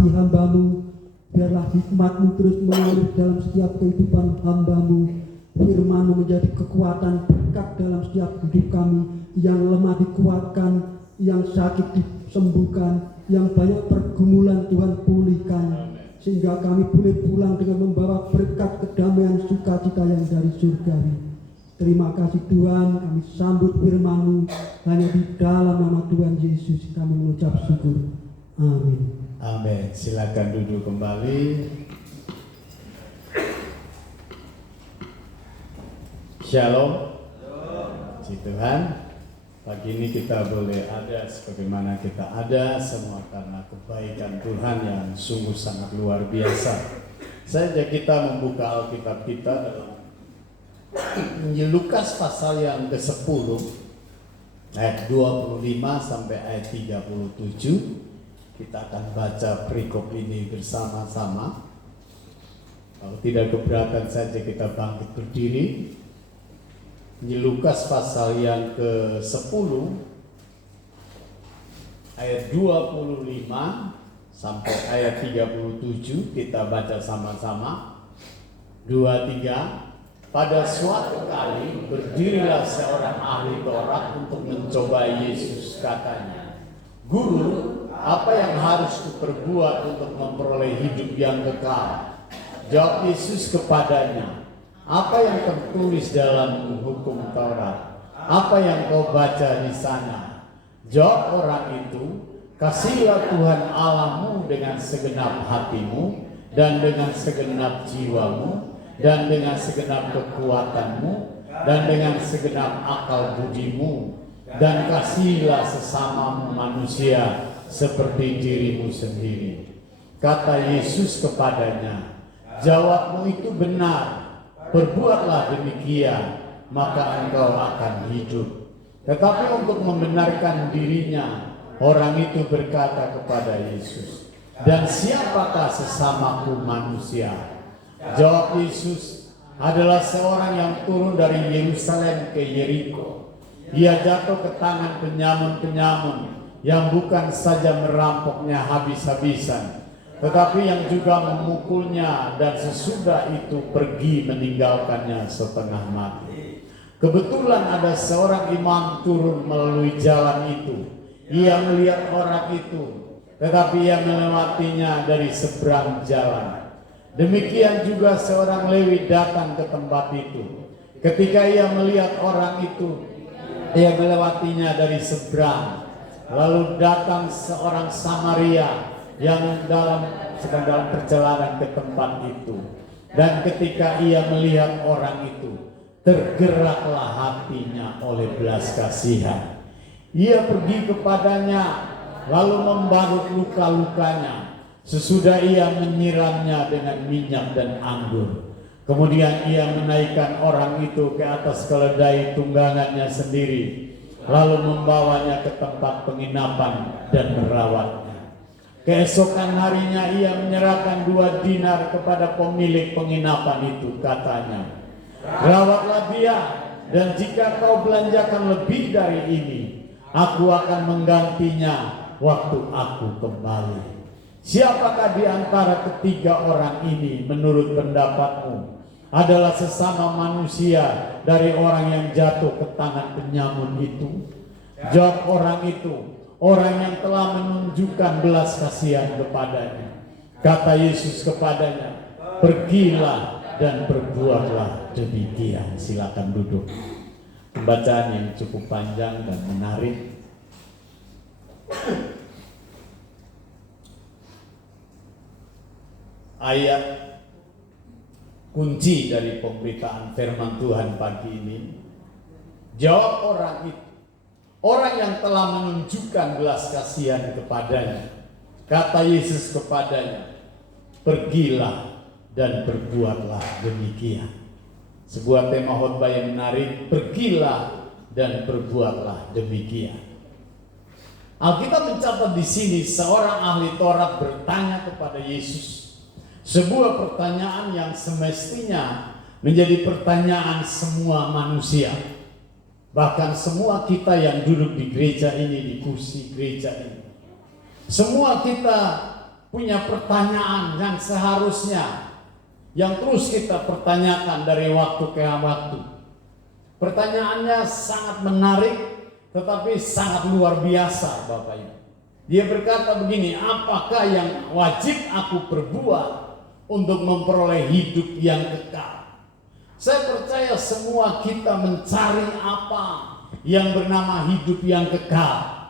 hamba-Mu, biarlah hikmat-Mu terus mengalir dalam setiap kehidupan hamba-Mu. Firman-Mu menjadi kekuatan berkat dalam setiap hidup kami, yang lemah dikuatkan, yang sakit disembuhkan, yang banyak pergumulan Tuhan pulihkan, sehingga kami boleh pulang dengan membawa berkat kedamaian sukacita yang dari surgawi. Terima kasih Tuhan, kami sambut firman-Mu, hanya di dalam nama Tuhan Yesus kami mengucap syukur. Amin. Amin. Silakan duduk kembali. Shalom. Puji Tuhan. Pagi ini kita boleh ada sebagaimana kita ada, semua karena kebaikan Tuhan yang sungguh sangat luar biasa. Saja kita membuka Alkitab kita dalam Lukas pasal yang ke-10 ayat 25 sampai ayat 37. Kita akan baca perikop ini bersama-sama. Kalau tidak keberatan saja kita bangkit berdiri. Lukas pasal yang ke-10 ayat 25 sampai ayat 37, kita baca sama-sama. 2, 3. Pada suatu kali berdirilah seorang ahli Taurat untuk mencoba Yesus, katanya, "Guru, apa yang harus kuperbuat untuk memperoleh hidup yang kekal?" Jawab Yesus kepadanya, "Apa yang tertulis dalam hukum Taurat? Apa yang kau baca di sana?" Jawab orang itu, "Kasihilah Tuhan Allahmu dengan segenap hatimu, dan dengan segenap jiwamu, dan dengan segenap kekuatanmu, dan dengan segenap akal budimu, dan kasihilah sesamamu manusia seperti dirimu sendiri." Kata Yesus kepadanya, "Jawabmu itu benar, berbuatlah demikian, maka engkau akan hidup." Tetapi untuk membenarkan dirinya, orang itu berkata kepada Yesus, "Dan siapakah sesamaku manusia?" Jawab Yesus, "Adalah seorang yang turun dari Yerusalem ke Yeriko. Ia jatuh ke tangan penyamun-penyamun yang bukan saja merampoknya habis-habisan, tetapi yang juga memukulnya, dan sesudah itu pergi meninggalkannya setengah mati. Kebetulan ada seorang imam turun melalui jalan itu. Ia melihat orang itu, tetapi ia melewatinya dari seberang jalan. Demikian juga seorang Lewi datang ke tempat itu. Ketika ia melihat orang itu, ia melewatinya dari seberang. Lalu datang seorang Samaria yang sedang dalam perjalanan ke tempat itu. Dan ketika ia melihat orang itu, tergeraklah hatinya oleh belas kasihan. Ia pergi kepadanya, lalu membarut luka-lukanya. Sesudah ia menyiramnya dengan minyak dan anggur. Kemudian ia menaikkan orang itu ke atas keledai tunggangannya sendiri, lalu membawanya ke tempat penginapan dan merawatnya. Keesokan harinya ia menyerahkan 2 dinar kepada pemilik penginapan itu, katanya, "Rawatlah dia, dan jika kau belanjakan lebih dari ini, aku akan menggantinya waktu aku kembali." Siapakah di antara ketiga orang ini menurut pendapatmu adalah sesama manusia dari orang yang jatuh ke tangan penyamun itu? Jawab orang itu, "Orang yang telah menunjukkan belas kasihan kepadanya." Kata Yesus kepadanya, "Pergilah dan berbuatlah demikian." Silakan duduk. Pembacaan yang cukup panjang dan menarik. Ayat kunci dari pemberitaan firman Tuhan pagi ini. Jawab orang itu, orang yang telah menunjukkan belas kasihan kepadanya. Kata Yesus kepadanya, "Pergilah dan berbuatlah demikian." Sebuah tema khotbah yang menarik, pergilah dan berbuatlah demikian. Alkitab mencatat di sini seorang ahli Taurat bertanya kepada Yesus sebuah pertanyaan yang semestinya menjadi pertanyaan semua manusia. Bahkan semua kita yang duduk di gereja ini, di kursi gereja ini. Semua kita punya pertanyaan yang seharusnya yang terus kita pertanyakan dari waktu ke waktu. Pertanyaannya sangat menarik tetapi sangat luar biasa, Bapak Ibu. Dia berkata begini, apakah yang wajib aku perbuat untuk memperoleh hidup yang kekal? Saya percaya semua kita mencari apa yang bernama hidup yang kekal.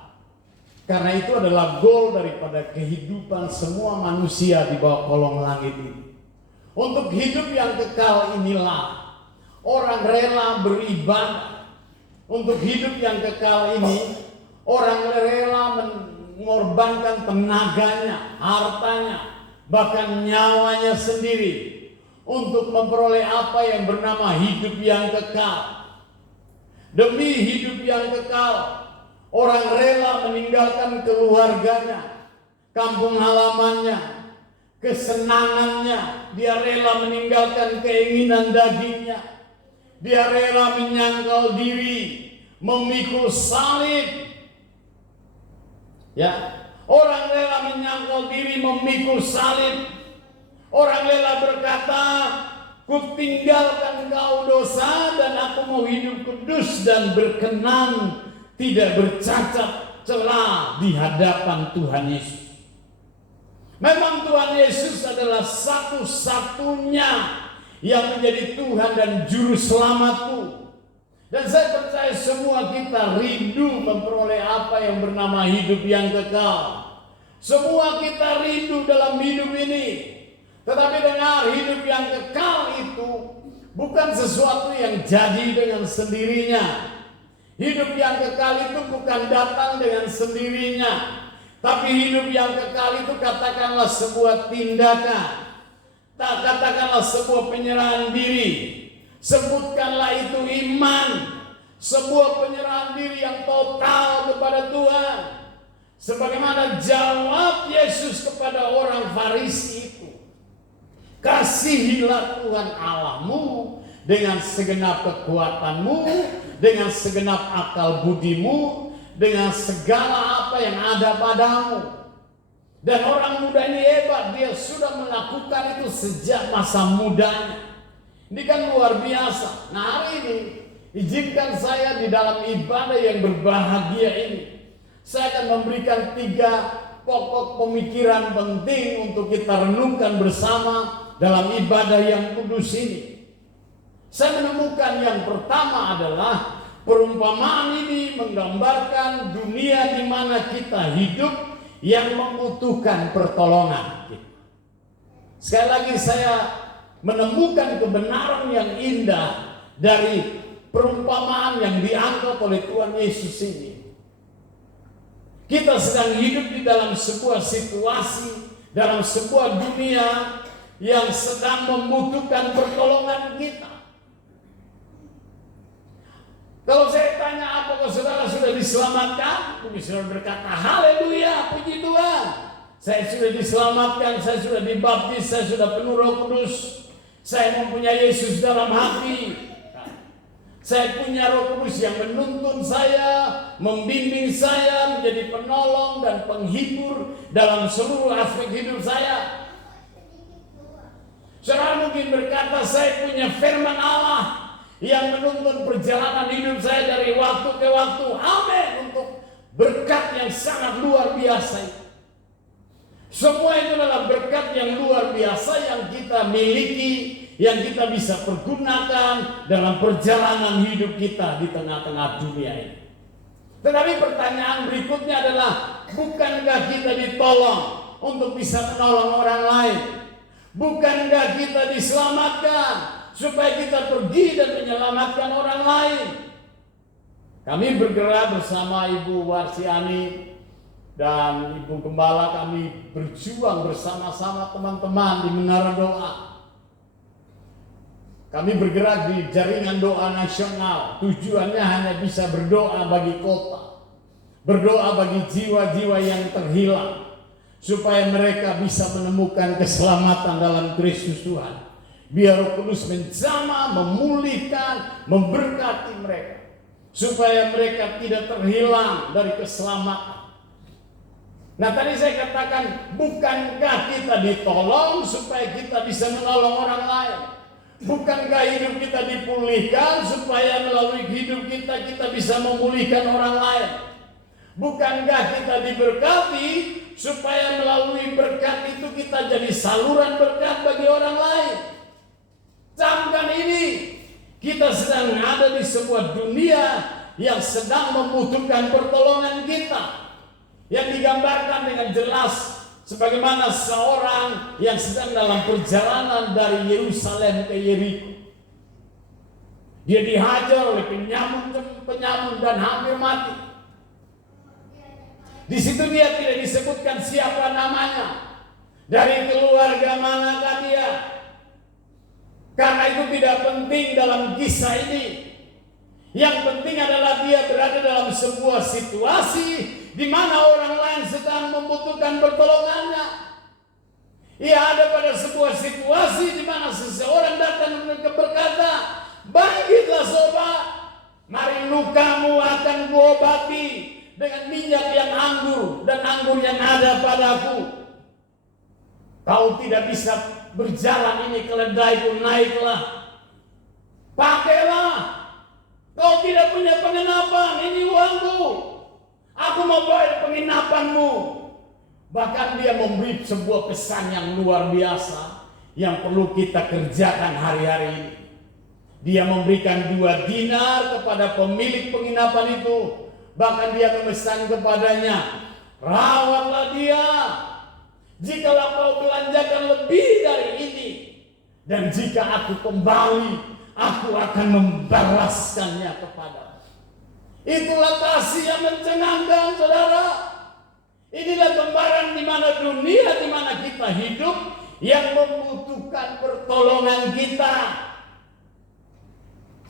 Karena itu adalah goal daripada kehidupan semua manusia di bawah kolong langit ini. Untuk hidup yang kekal inilah orang rela beribadah. Untuk hidup yang kekal ini orang rela mengorbankan tenaganya, hartanya, bahkan nyawanya sendiri untuk memperoleh apa yang bernama hidup yang kekal. Demi hidup yang kekal, orang rela meninggalkan keluarganya, kampung halamannya, kesenangannya. Dia rela meninggalkan keinginan dagingnya. Dia rela menyangkal diri, memikul salib. Ya, orang rela menyangkal diri, memikul salib. Orang rela berkata, ku tinggalkan engkau dosa dan aku mau hidup kudus dan berkenan, tidak bercacat celah di hadapan Tuhan Yesus. Memang Tuhan Yesus adalah satu-satunya yang menjadi Tuhan dan juru selamatku. Dan saya percaya semua kita rindu memperoleh apa yang bernama hidup yang kekal. Semua kita rindu dalam hidup ini. Tetapi dengar, hidup yang kekal itu bukan sesuatu yang jadi dengan sendirinya. Hidup yang kekal itu bukan datang dengan sendirinya. Tapi hidup yang kekal itu katakanlah sebuah tindakan. Katakanlah sebuah penyerahan diri. Sebutkanlah itu iman. Sebuah penyerahan diri yang total kepada Tuhan. Sebagaimana jawab Yesus kepada orang Farisi itu. Kasihilah Tuhan Allahmu dengan segenap kekuatanmu, dengan segenap akal budimu, dengan segala apa yang ada padamu. Dan orang muda ini hebat, dia sudah melakukan itu sejak masa mudanya. Ini kan luar biasa. Nah, hari ini izinkan saya di dalam ibadah yang berbahagia ini, saya akan memberikan 3 pokok pemikiran penting untuk kita renungkan bersama dalam ibadah yang kudus ini. Saya menemukan yang pertama adalah perumpamaan ini menggambarkan dunia di mana kita hidup yang membutuhkan pertolongan. Sekali lagi saya menemukan kebenaran yang indah dari perumpamaan yang diangkat oleh Tuhan Yesus ini. Kita sedang hidup di dalam sebuah situasi, dalam sebuah dunia yang sedang membutuhkan pertolongan kita. Kalau saya tanya apakah saudara sudah diselamatkan, mungkin saudara berkata haleluya, puji Tuhan. Saya sudah diselamatkan, saya sudah dibaptis, saya sudah penuh Roh Kudus. Saya mempunyai Yesus dalam hati. Saya punya Roh Kudus yang menuntun saya, membimbing saya menjadi penolong dan penghibur dalam seluruh aspek hidup saya. Saudara mungkin berkata saya punya firman Allah yang menuntun perjalanan hidup saya dari waktu ke waktu. Amin, untuk berkat yang sangat luar biasa. Semua itu adalah berkat yang luar biasa yang kita miliki, yang kita bisa pergunakan dalam perjalanan hidup kita di tengah-tengah dunia ini. Tetapi pertanyaan berikutnya adalah, bukankah kita ditolong untuk bisa menolong orang lain? Bukankah kita diselamatkan supaya kita pergi dan menyelamatkan orang lain? Kami bergerak bersama Ibu Warsiani dan Ibu Gembala, kami berjuang bersama-sama teman-teman di Menara Doa. Kami bergerak di jaringan doa nasional. Tujuannya hanya bisa berdoa bagi kota, berdoa bagi jiwa-jiwa yang terhilang, supaya mereka bisa menemukan keselamatan dalam Kristus Tuhan. Biar Roh Kudus menjamah, memulihkan, memberkati mereka, supaya mereka tidak terhilang dari keselamatan. Nah tadi saya katakan, bukankah kita ditolong supaya kita bisa menolong orang lain? Bukankah hidup kita dipulihkan supaya melalui hidup kita bisa memulihkan orang lain? Bukankah kita diberkati supaya melalui berkat itu kita jadi saluran berkat bagi orang lain? Camkan ini, kita sedang ada di sebuah dunia yang sedang membutuhkan pertolongan kita, yang digambarkan dengan jelas sebagaimana seorang yang sedang dalam perjalanan dari Yerusalem ke Yeriko. Dia dihajar oleh penyamun dan hampir mati. Di situ dia tidak disebutkan siapa namanya, dari keluarga manakah dia. Karena itu tidak penting dalam kisah ini. Yang penting adalah dia berada dalam sebuah situasi di mana orang lain sedang membutuhkan pertolongannya. Ia ada pada sebuah situasi di mana seseorang datang dan berkata, "Bangkitlah sobat, mari lukamu akan kuobati dengan minyak yang anggur dan anggur yang ada padaku. Kau tidak bisa berjalan ini keledaiku, naiklah, pakailah. Kau tidak punya penginapan, ini uangku. Aku mau bayar penginapanmu." Bahkan dia memberi sebuah pesan yang luar biasa yang perlu kita kerjakan hari-hari ini. Dia memberikan 2 dinar kepada pemilik penginapan itu. Bahkan dia memesan kepadanya, "Rawatlah dia. Jikalau kau belanjakan lebih dari ini, dan jika aku kembali, aku akan membalaskannya kepadamu." Itulah kasih yang mencengangkan, saudara. Inilah gambaran di mana dunia di mana kita hidup yang membutuhkan pertolongan kita.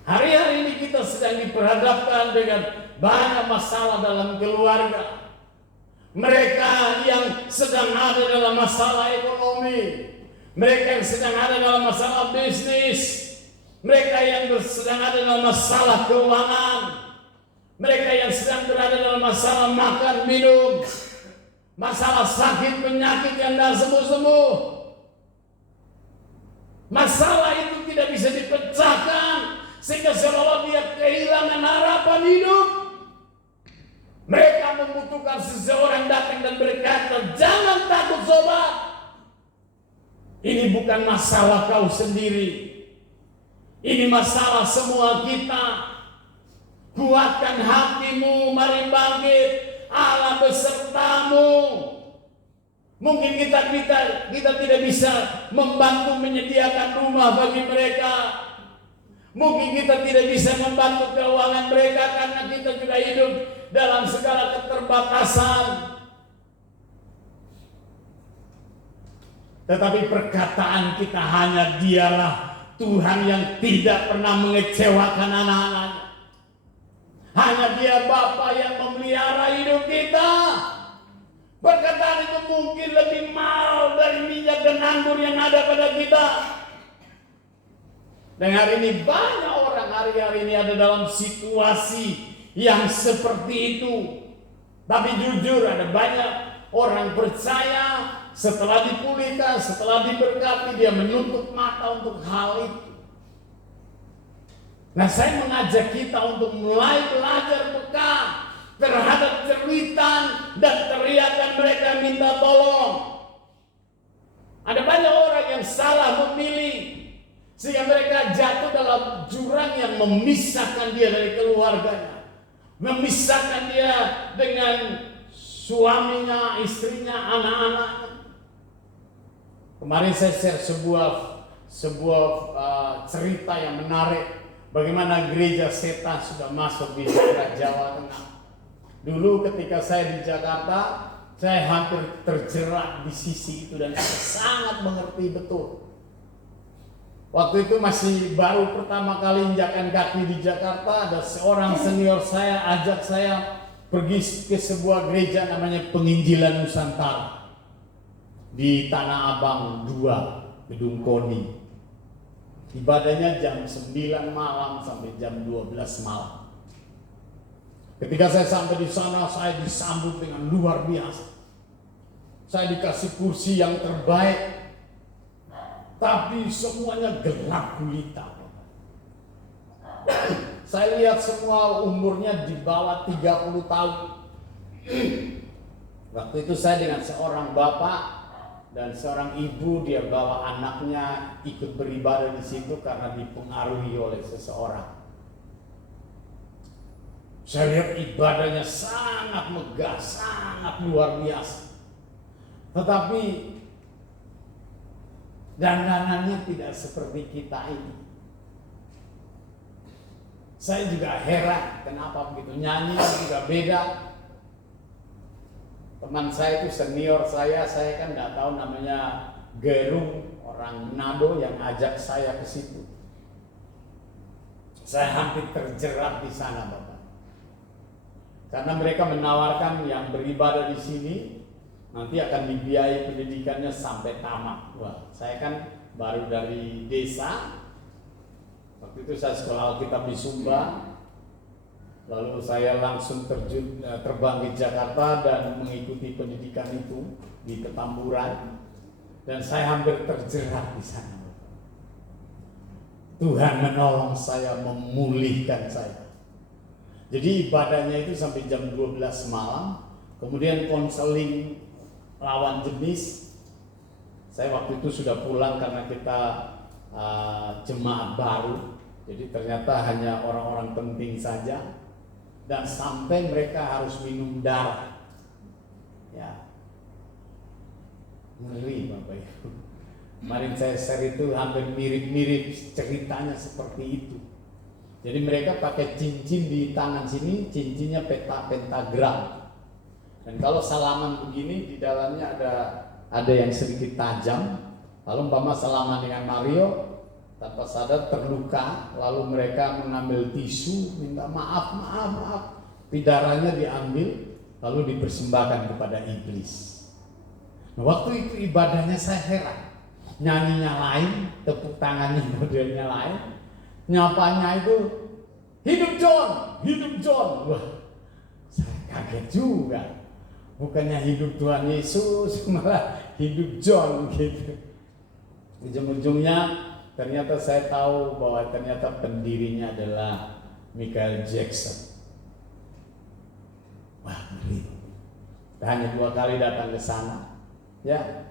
Hari-hari ini kita sedang diperhadapkan dengan banyak masalah dalam keluarga. Mereka yang sedang ada dalam masalah ekonomi, mereka yang sedang ada dalam masalah bisnis, mereka yang sedang ada dalam masalah keuangan, mereka yang sedang berada dalam masalah makan minum, masalah sakit penyakit yang tidak sembuh-sembuh. Masalah itu tidak bisa dipecahkan sehingga seolah dia kehilangan harapan hidup. Mereka membutuhkan seseorang datang dan berkata, "Jangan takut sobat. Ini bukan masalah kau sendiri. Ini masalah semua kita. Kuatkan hatimu, mari bangkit. Allah besertamu." Mungkin kita tidak bisa membantu menyediakan rumah bagi mereka. Mungkin kita tidak bisa membantu keuangan mereka karena kita juga hidup dalam segala keterbatasan. Tetapi perkataan kita hanya dialah Tuhan yang tidak pernah mengecewakan anak-anaknya. Hanya dia Bapa yang memelihara hidup kita. Perkataan itu mungkin lebih mahal dari minyak dan anggur yang ada pada kita. Dan hari ini banyak orang hari-hari ini ada dalam situasi yang seperti itu. Tapi jujur ada banyak orang percaya setelah dipulihkan, setelah diberkati, dia menutup mata untuk hal itu. Nah, saya mengajak kita untuk mulai belajar peka terhadap cerwitan dan teriakan mereka minta tolong. Ada banyak orang yang salah memilih sehingga mereka jatuh dalam jurang yang memisahkan dia dari keluarganya, memisahkan dia dengan suaminya, istrinya, anak-anaknya. Kemarin saya share sebuah cerita yang menarik. Bagaimana gereja setan sudah masuk di daerah Jawa Tengah. Dulu ketika saya di Jakarta, saya hampir terjerat di sisi itu dan saya sangat mengerti betul. Waktu itu masih baru pertama kali injakan kaki di Jakarta, ada seorang senior saya ajak saya pergi ke sebuah gereja namanya Penginjilan Nusantara di Tanah Abang 2, Gedung Koni. Ibadahnya jam 9 malam sampai jam 12 malam. Ketika saya sampai di sana, saya disambut dengan luar biasa. saya dikasih kursi yang terbaik, tapi semuanya gelap gulita. Saya lihat semua umurnya di bawah 30 tahun. Waktu itu saya dengan seorang bapak dan seorang ibu, dia bawa anaknya ikut beribadah di situ karena dipengaruhi oleh seseorang. Saya lihat ibadahnya sangat megah, sangat luar biasa. Tetapi dandanannya tidak seperti kita ini. Saya juga heran kenapa begitu, nyanyinya juga beda. Teman saya itu senior saya kan nggak tahu namanya Gerung, orang Manado yang ajak saya ke situ. Saya hampir terjerat di sana, Bapak. Karena mereka menawarkan yang beribadah di sini nanti akan dibiayai pendidikannya sampai tamat. Wah, saya kan baru dari desa. Waktu itu saya sekolah Alkitab di Sumba, lalu saya langsung terbang ke Jakarta dan mengikuti pendidikan itu di Petamburan, dan saya hampir terjerat di sana. Tuhan menolong saya, memulihkan saya. Jadi ibadahnya itu sampai jam 12 malam, kemudian konseling lawan jenis. Saya waktu itu sudah pulang karena kita jemaat baru, jadi ternyata hanya orang-orang penting saja, dan sampai mereka harus minum darah. Ya, ngeri Bapak Ibu. Kemarin saya share itu hampir mirip-mirip ceritanya seperti itu. Jadi mereka pakai cincin di tangan sini, cincinnya pentagram, dan kalau salaman begini di dalamnya ada yang sedikit tajam. Lalu umpama salaman dengan Mario, tanpa sadar terluka, lalu mereka mengambil tisu, minta maaf, darahnya diambil, lalu dipersembahkan kepada iblis. Nah, waktu itu ibadahnya saya heran, nyanyinya lain, tepuk tangannya modelnya lain, nyapanya itu hidup John. Wah, saya kaget juga. Bukannya hidup Tuhan Yesus, malah hidup John gitu. Ujung-ujungnya ternyata saya tahu bahwa ternyata pendirinya adalah Michael Jackson. Wah, ngeri. Hanya 2 kali datang ke sana. Ya,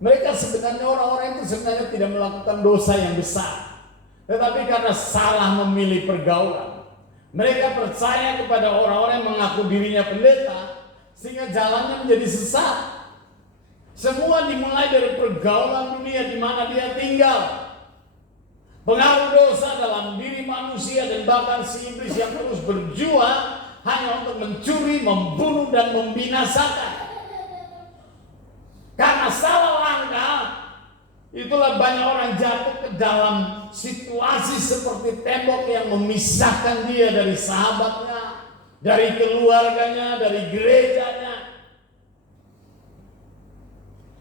mereka sebenarnya, orang-orang itu sebenarnya tidak melakukan dosa yang besar, tetapi karena salah memilih pergaulan, mereka percaya kepada orang-orang yang mengaku dirinya pendeta, sehingga jalannya menjadi sesat. Semua dimulai dari pergaulan dunia di mana dia tinggal. Pengaruh dosa dalam diri manusia dan bahkan si iblis yang terus berjuang hanya untuk mencuri, membunuh, dan membinasakan. Karena salah langkah, itulah banyak orang jatuh ke dalam situasi seperti tembok yang memisahkan dia dari sahabatnya, dari keluarganya, dari gerejanya.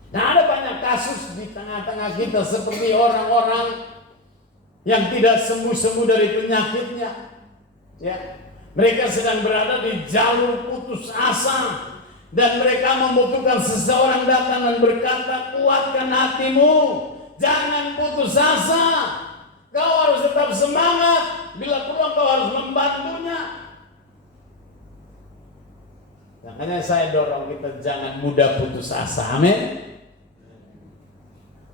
Nah, ada banyak kasus di tengah-tengah kita seperti orang-orang yang tidak sembuh-sembuh dari penyakitnya. Ya, mereka sedang berada di jalur putus asa, dan mereka membutuhkan seseorang datang dan berkata, kuatkan hatimu, jangan putus asa, kau harus tetap semangat, bila perlu kau harus membantunya. Makanya saya dorong kita jangan mudah putus asa. Amin.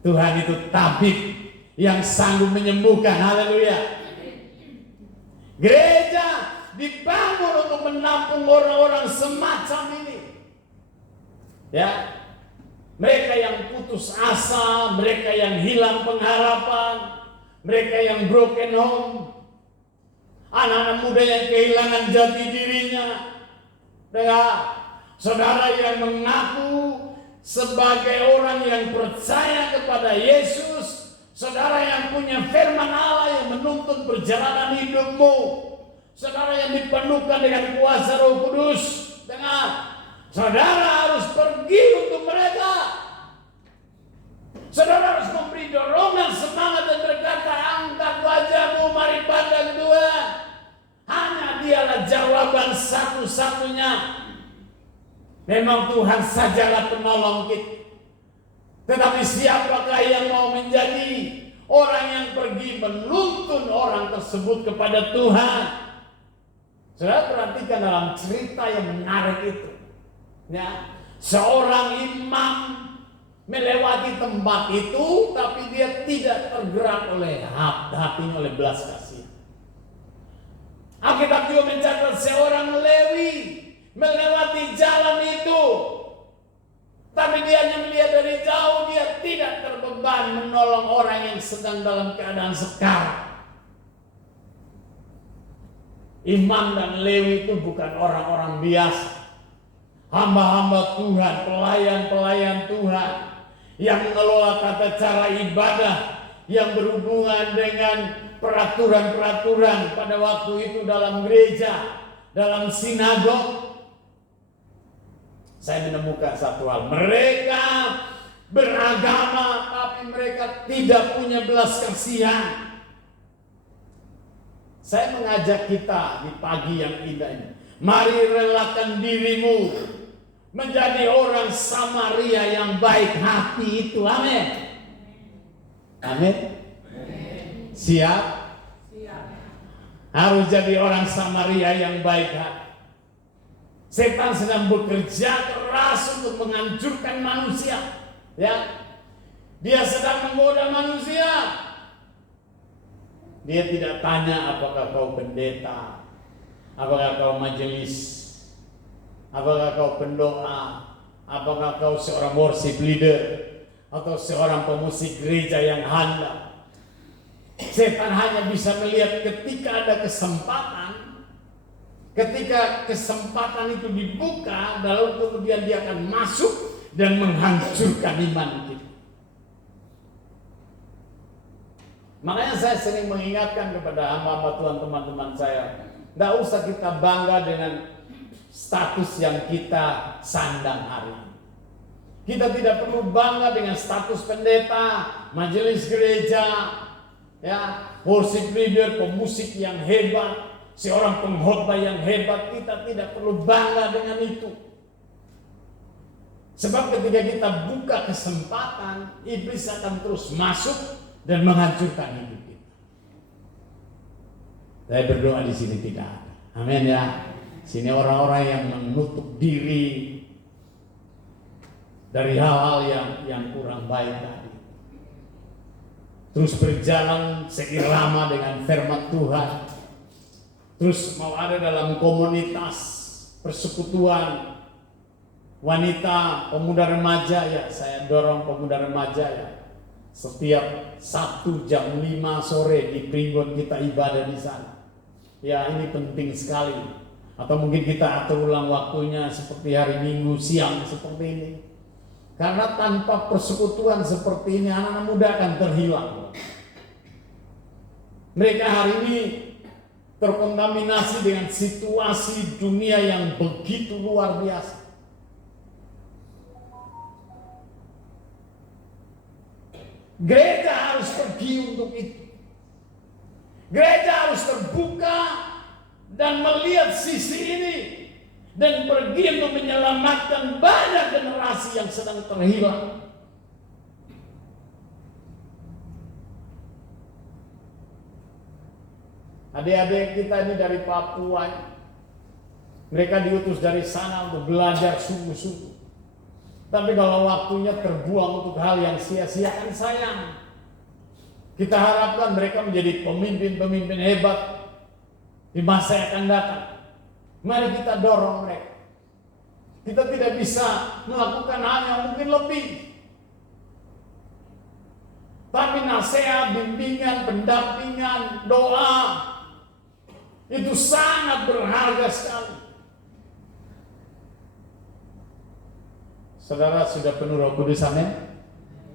Tuhan itu tabib yang sanggup menyembuhkan. Haleluya. Gereja dibangun untuk menampung orang-orang semacam ini. Ya, mereka yang putus asa, mereka yang hilang pengharapan, mereka yang broken home, anak-anak muda yang kehilangan jati dirinya. Saudara yang mengaku sebagai orang yang percaya kepada Yesus, saudara yang punya firman Allah yang menuntun perjalanan hidupmu, saudara yang dipenuhkan dengan kuasa Roh Kudus, saudara harus pergi untuk mereka. Saudara harus memberi dorongan, semangat, dan berkata, angkat wajahmu, mari pandang Tuhan. Hanya dialah jawaban satu-satunya. Memang Tuhan sajalah penolong kita. Tetapi siapakah yang mau menjadi orang yang pergi menuntun orang tersebut kepada Tuhan? Saudara perhatikan dalam cerita yang menarik itu. Ya, seorang imam melewati tempat itu, tapi dia tidak tergerak oleh hatinya oleh belas kasihan. Alkitab juga mencatat seorang Lewi melewati jalan itu, tapi dia hanya melihat dari jauh, dia tidak terbeban menolong orang yang sedang dalam keadaan sekar. Imam dan Lewi itu bukan orang-orang biasa, hamba-hamba Tuhan, pelayan-pelayan Tuhan yang mengelola tata cara ibadah yang berhubungan dengan peraturan-peraturan pada waktu itu dalam gereja, dalam sinagog. Saya menemukan satu hal, mereka beragama tapi mereka tidak punya belas kasihan. Saya mengajak kita di pagi yang indah ini, mari relakan dirimu menjadi orang Samaria yang baik hati itu. Amin. Amin. Siap? Harus jadi orang Samaria yang baik hati. Setan sedang bekerja keras untuk menghancurkan manusia. Ya, dia sedang menggoda manusia. Dia tidak tanya apakah kau pendeta, apakah kau majelis, apakah kau pendoa, apakah kau seorang worship leader, atau seorang pemusik gereja yang handal. Setan hanya bisa melihat ketika ada kesempatan, ketika kesempatan itu dibuka, lalu kemudian dia akan masuk dan menghancurkan iman kita. Makanya saya sering mengingatkan kepada hamba-hamba Tuhan, teman-teman saya, tidak usah kita bangga dengan status yang kita sandang hari ini. Kita tidak perlu bangga dengan status pendeta, majelis gereja, ya, worship leader, pemusik yang hebat, seorang pengkhotbah yang hebat. Kita tidak perlu bangga dengan itu. Sebab ketika kita buka kesempatan, iblis akan terus masuk dan menghancurkan hidup kita. Saya berdoa di sini tidak ada. Amin ya. Sini orang-orang yang menutup diri dari hal-hal yang kurang baik tadi. Terus berjalan seirama dengan firman Tuhan. Terus mau ada dalam komunitas persekutuan wanita, pemuda remaja, ya saya dorong pemuda remaja ya. Setiap Sabtu jam 5 sore di Pringgon kita ibadah di sana. Ya ini penting sekali. Atau mungkin kita atur ulang waktunya seperti hari Minggu siang seperti ini. Karena tanpa persekutuan seperti ini anak-anak muda akan terhilang. Mereka hari ini terkontaminasi dengan situasi dunia yang begitu luar biasa. Gereja harus pergi untuk itu. Gereja harus terbuka dan melihat sisi ini dan pergi untuk menyelamatkan banyak generasi yang sedang terhilang. Adik-adik kita ini dari Papua, mereka diutus dari sana untuk belajar sungguh-sungguh. Tapi kalau waktunya terbuang untuk hal yang sia-sia kan sayang. Kita harapkan mereka menjadi pemimpin-pemimpin hebat di masa yang akan datang. Mari kita dorong mereka. Kita tidak bisa melakukan hal yang mungkin lebih. Tapi nasihat, bimbingan, pendampingan, doa itu sangat berharga sekali. Saudara sudah penuh Roh Kudus, amin.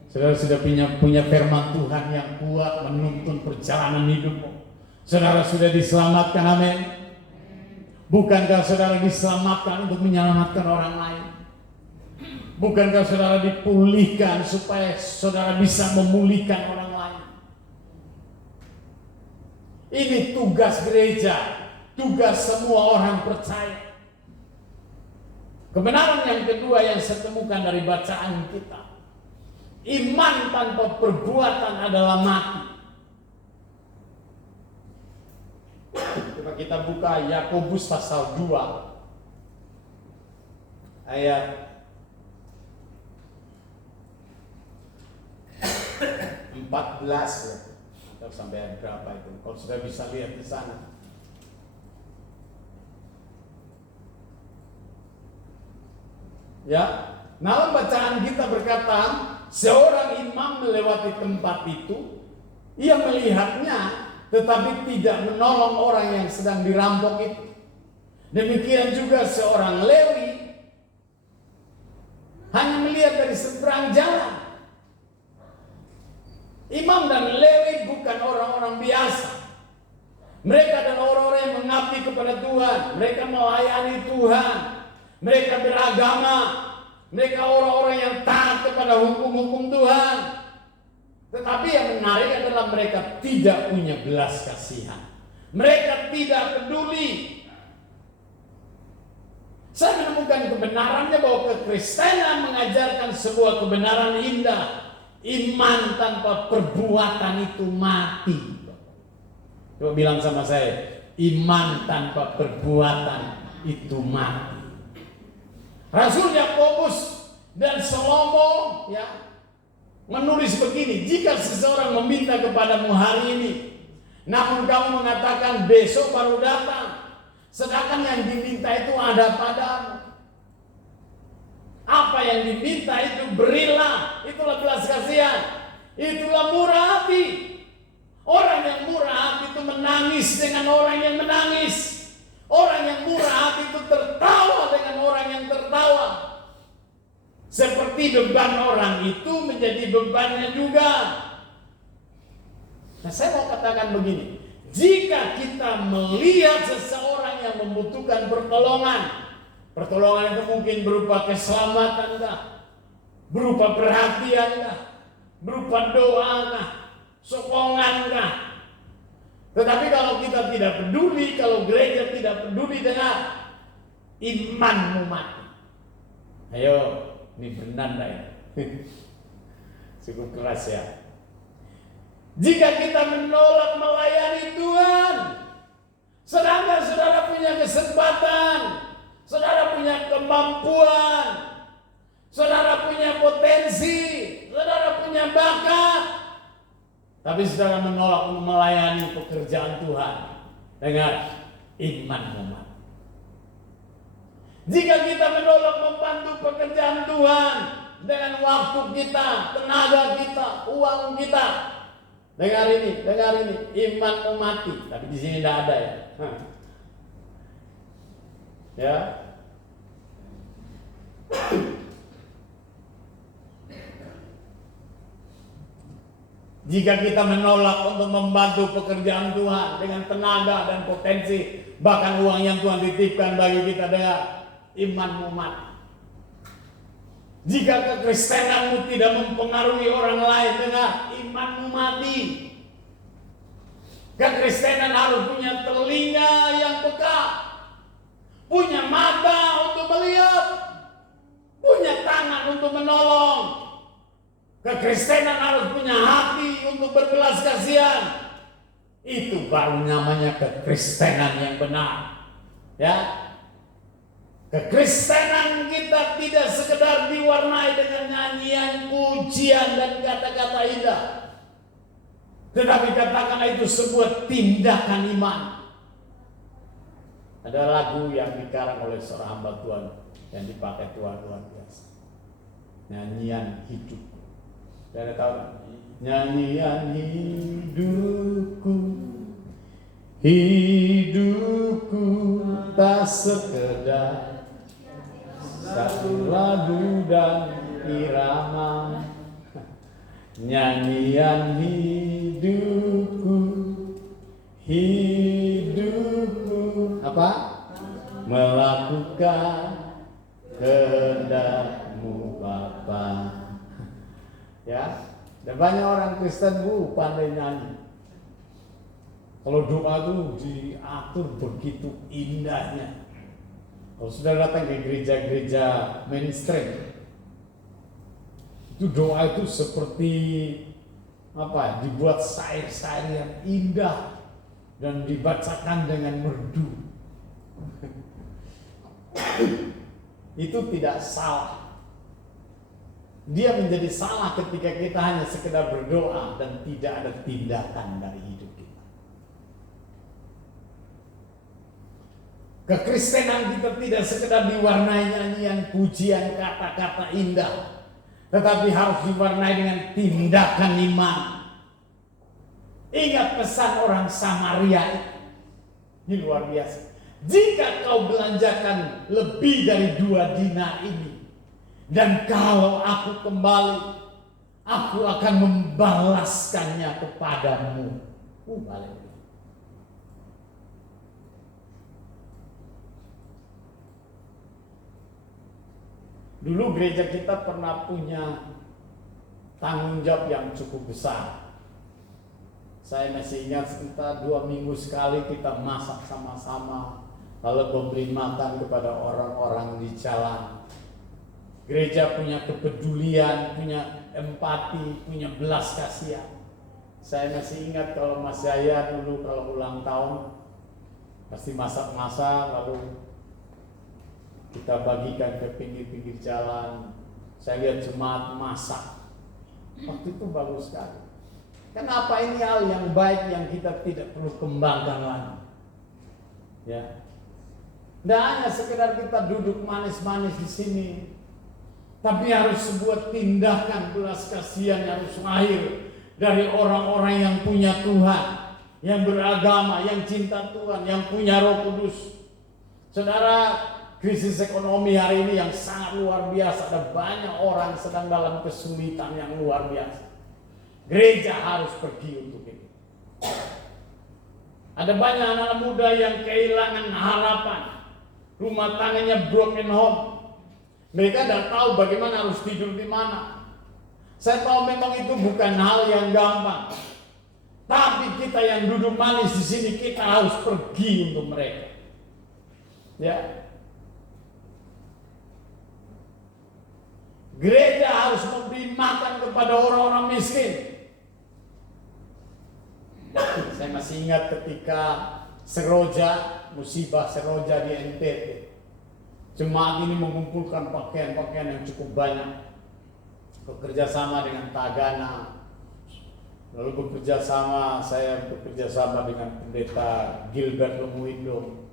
Saudara sudah punya firman Tuhan yang kuat menuntun perjalanan hidupmu. Saudara sudah diselamatkan, amin. Bukankah saudara diselamatkan untuk menyelamatkan orang lain? Bukankah saudara dipulihkan supaya saudara bisa memulihkan orang lain? Ini tugas gereja, tugas semua orang percaya. Kebenaran yang kedua yang saya temukan dari bacaan kita, iman tanpa perbuatan adalah mati. Coba kita buka Yakobus pasal 2 ayat 14 ya, atau sampai ayat berapa itu? Kalau sudah bisa lihat di sana. Ya, dalam bacaan kita berkata, seorang imam melewati tempat itu, ia melihatnya, tetapi tidak menolong orang yang sedang dirampok itu. Demikian juga seorang Lewi hanya melihat dari seberang jalan. Imam dan Lewi bukan orang-orang biasa. Mereka adalah orang-orang yang mengabdi kepada Tuhan. Mereka melayani Tuhan. Mereka beragama. Mereka orang-orang yang taat kepada hukum-hukum Tuhan. Tetapi yang menarik adalah mereka tidak punya belas kasihan. Mereka tidak peduli. Saya menemukan kebenarannya bahwa kekristenan mengajarkan sebuah kebenaran indah. Iman tanpa perbuatan itu mati. Coba bilang sama saya, iman tanpa perbuatan itu mati. Rasul Yakobus dan Salomo ya menulis begini, jika seseorang meminta kepadamu hari ini, namun kamu mengatakan besok baru datang, sedangkan yang diminta itu ada padamu. Apa yang diminta itu berilah, itulah belas kasihan, itulah murah hati. Orang yang murah hati itu menangis dengan orang yang menangis. Orang yang murah hati itu tertawa dengan orang yang tertawa. Seperti beban orang itu menjadi bebannya juga. Nah, saya mau katakan begini, jika kita melihat seseorang yang membutuhkan pertolongan, pertolongan itu mungkin berupa keselamatan kah, berupa perhatian kah, berupa doa kah, sokongan kah. Tetapi kalau kita tidak peduli, kalau gereja tidak peduli dengan imanmu mati. Ayo, ini beranda ya. Cukup keras ya. Jika kita menolak melayani Tuhan, sedangkan saudara punya kesempatan, saudara punya kemampuan, saudara punya potensi, saudara punya bakat, tapi saudara menolak untuk melayani pekerjaan Tuhan dengan iman umat. Jika kita menolak membantu pekerjaan Tuhan dengan waktu kita, tenaga kita, uang kita, dengar ini, imanmu mati. Tapi di sini tidak ada ya. Ya. Jika kita menolak untuk membantu pekerjaan Tuhan dengan tenaga dan potensi, bahkan uang yang Tuhan titipkan bagi kita dengan imanmu mati. Jika kekristenanmu tidak mempengaruhi orang lain dengan imanmu mati. Kekristenan harus punya telinga yang peka, punya mata untuk melihat, punya tangan untuk menolong. Kekristenan harus punya hati untuk berbelas kasihan. Itu baru namanya kekristenan yang benar. Ya. Kekristenan kita tidak sekedar diwarnai dengan nyanyian, pujian dan kata-kata indah. Tetapi katakanlah itu sebuah tindakan iman. Ada lagu yang dikarang oleh seorang hamba Tuhan yang dipakai Tuhan luar biasa. Nyanyian hidup. Ada tahu kan? Nyanyian hidupku, hidupku tak sekedar satu lagu dan irama. Nyanyian hidupku, hidupku apa? Melakukan kehendak-Mu Bapa. Ya, dan banyak orang Kristen pandai nyanyi. Kalau doa itu diatur begitu indahnya. Kalau sudah datang ke gereja-gereja mainstream, itu doa itu seperti apa? Dibuat syair-syair yang indah dan dibacakan dengan merdu. Itu tidak salah. Dia menjadi salah ketika kita hanya sekedar berdoa dan tidak ada tindakan dari hidup kita. Kekristenan kita tidak sekedar diwarnai nyanyian, pujian, kata-kata indah, tetapi harus diwarnai dengan tindakan iman. Ingat pesan orang Samaria itu. Ini luar biasa. Jika kau belanjakan lebih dari 2 dinar ini, dan kalau aku kembali, aku akan membalaskannya kepadamu. Balik. Dulu gereja kita pernah punya tanggung jawab yang cukup besar. Saya masih ingat sekitar 2 minggu sekali kita masak sama-sama, lalu memberi makan kepada orang-orang di jalan. Gereja punya kepedulian, punya empati, punya belas kasihan. Saya masih ingat kalau Mas Jaya dulu kalau ulang tahun pasti masak-masak, lalu kita bagikan ke pinggir-pinggir jalan. Saya lihat jemaat masak. Waktu itu bagus sekali. Kenapa ini hal yang baik yang kita tidak perlu kembangkan lagi? Ya. Tidak hanya sekedar kita duduk manis-manis di sini, tapi harus sebuah tindakan belas kasihan yang harus lahir dari orang-orang yang punya Tuhan, yang beragama, yang cinta Tuhan, yang punya Roh Kudus. Saudara, krisis ekonomi hari ini yang sangat luar biasa. Ada banyak orang sedang dalam kesulitan yang luar biasa. Gereja harus pergi untuk itu. Ada banyak anak muda yang kehilangan harapan. Rumah tangganya broken home. Mereka tidak tahu bagaimana harus tidur di mana. Saya tahu memang itu bukan hal yang gampang. Tapi kita yang duduk manis di sini, kita harus pergi untuk mereka. Ya. Gereja harus memberi makan kepada orang-orang miskin. Saya masih ingat ketika Seroja, musibah Seroja di NTT. Jemaat ini mengumpulkan pakaian-pakaian yang cukup banyak. Bekerja sama dengan Tagana. Lalu saya bekerja sama dengan pendeta Gilbert Lemuindo.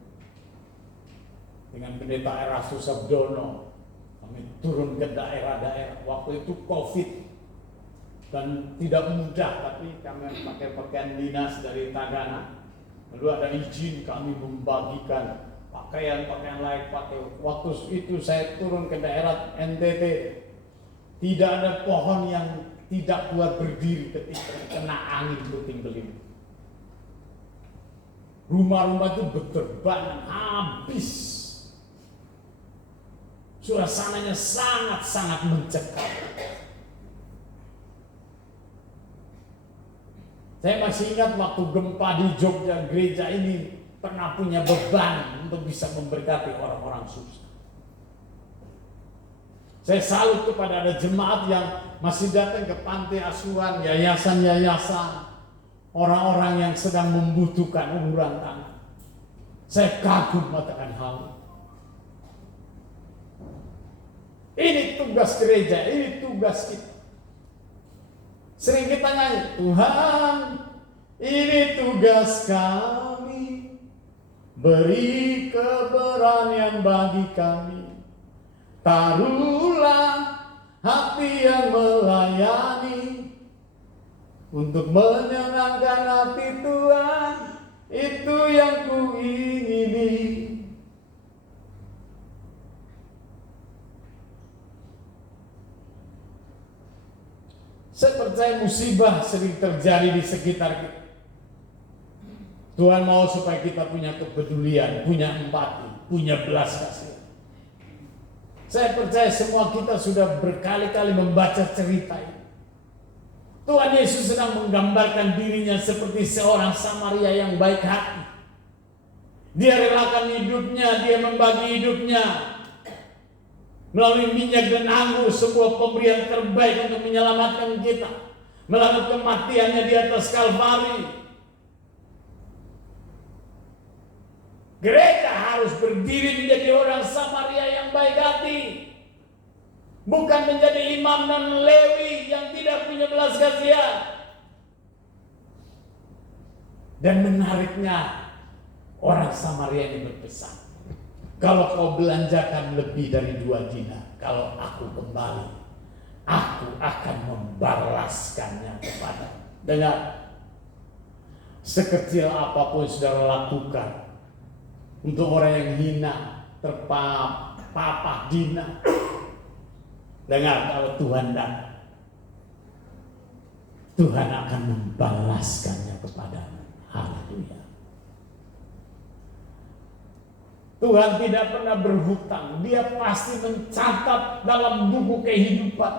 Dengan pendeta Erastus Abdono. Kami turun ke daerah-daerah. Waktu itu COVID. Dan tidak mudah, tapi kami pakai pakaian dinas dari Tagana. Lalu ada izin kami membagikan pakaian-pakaian layak pakai. Waktu itu saya turun ke daerah NTT, tidak ada pohon yang tidak kuat berdiri ketika kena angin puting beliung. Rumah-rumah itu berterbangan habis. Suasananya sangat-sangat mencekam. Saya masih ingat waktu gempa di Jogja, gereja ini pernah punya beban untuk bisa memberkati orang-orang susah. Saya salut kepada ada jemaat yang masih datang ke panti asuhan, yayasan-yayasan, orang-orang yang sedang membutuhkan uluran tangan. Saya kagum mengatakan hal ini tugas gereja, ini tugas kita. Sering kita nyanyi, Tuhan, ini tugas kami, beri keberanian bagi kami, taruhlah hati yang melayani, untuk menyenangkan hati Tuhan, itu yang kuingini. Saya percaya musibah sering terjadi di sekitar kita. Tuhan mau supaya kita punya kepedulian, punya empati, punya belas kasihan. Saya percaya semua kita sudah berkali-kali membaca cerita ini. Tuhan Yesus sedang menggambarkan dirinya seperti seorang Samaria yang baik hati. Dia relakan hidupnya, dia membagi hidupnya melalui minyak dan anggur, sebuah pemberian terbaik untuk menyelamatkan kita. Melalui kematiannya di atas Kalvari, gereja harus berdiri menjadi orang Samaria yang baik hati, bukan menjadi imam dan Lewi yang tidak punya belas kasihan. Dan menariknya, orang Samaria ini berpesan, kalau kau belanjakan lebih dari 2 dinar, kalau aku kembali, aku akan membalaskannya kepadamu. Dengar, sekecil apapun saudara lakukan untuk orang yang hina, terpapah dina, dengar, kalau Tuhan datang, Tuhan akan membalaskannya kepadamu. Haleluya. Tuhan tidak pernah berhutang. Dia pasti mencatat dalam buku kehidupan.